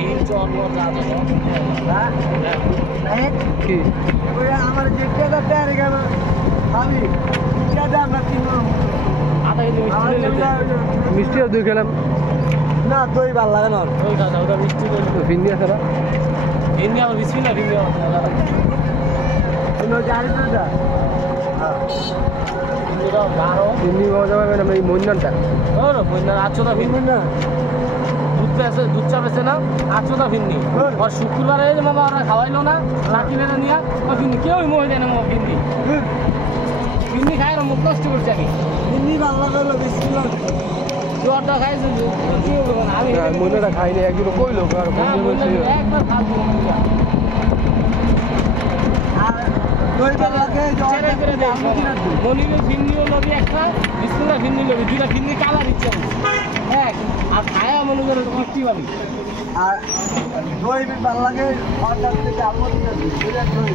ডিম চট মট যা আছে হ্যাঁ কি ওই আমার যেটা তৈরি গেল আমি এটা দাম না 3 আধা কেজি মিষ্টিও দুই খেলাম না দই ভালো লাগে না ওই খাওয়া ওটা মিষ্টি ভিন্ডি আছে না ভিন্ডি আমার বিসমি না ভিন্ডি কোনো জানি তো যা ভিন্ডি পাওয়া যাবে না এই মন্ডানটা আটশোটা ভিন্ডি না দুধ চা বেছে না 800টা ভিন্ডি আর শুক্রবারে মামা ওরা খাওয়াইলো না রাখি বেড়ে নিয়ে ওই ভিন্ডি কেউই মহি দেয় না মামা ভিন্ডি ভিন্ডি খাই না মুখ নষ্ট করছে আমি হিন্দি ভালো লাগে বেশি লাগে জ্বরটা খাইছি আমি মন্ডাটা খাইনি একদিন কইলো একবার খাবো আর দই ভালো লাগে ছেড়ে করে দেয় মনির ভিন্ডিও লবি একটা বিস্কুটা ভিন্ডি লবি দুইটা ভিন্ডি কালার ইচ্ছে এক আর খায়া মনে করে তোমার কি পাবি আর দই ভালো লাগে অর্ডার থেকে আমল দিয়ে দই